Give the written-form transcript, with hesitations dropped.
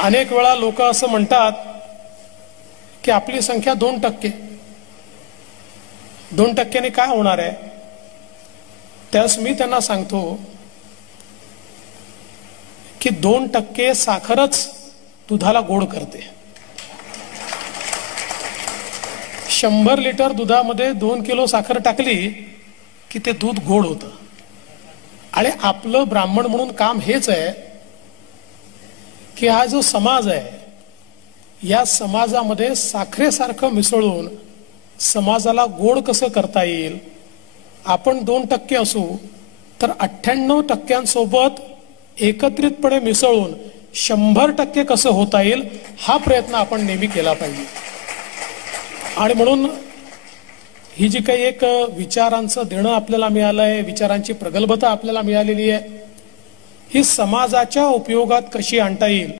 अनेक वेळा लोक असं म्हणतात की आपली संख्या 2%. 2%ने काय होणार आहे? त्यास मी त्यांना सांगतो की 2% साखरच दुधाला गोड करते. 100 लिटर दुधामध्ये 2 किलो साखर टाकली की ते दूध गोड होतं. आणि आपलं ब्राह्मण म्हणून काम हेच आहे की हा जो समाज आहे या समाजामध्ये साखरेसारखं मिसळून समाजाला गोड कसं करता येईल. आपण 2% असू तर 98% एकत्रितपणे मिसळून 100% कसं होता येईल हा प्रयत्न आपण नेहमी केला पाहिजे. आणि म्हणून ही जी काही एक विचारांचं देणं आपल्याला मिळालं आहे, विचारांची प्रगल्भता आपल्याला मिळालेली आहे, ही समाजाच्या उपयोगात कशी आणता येईल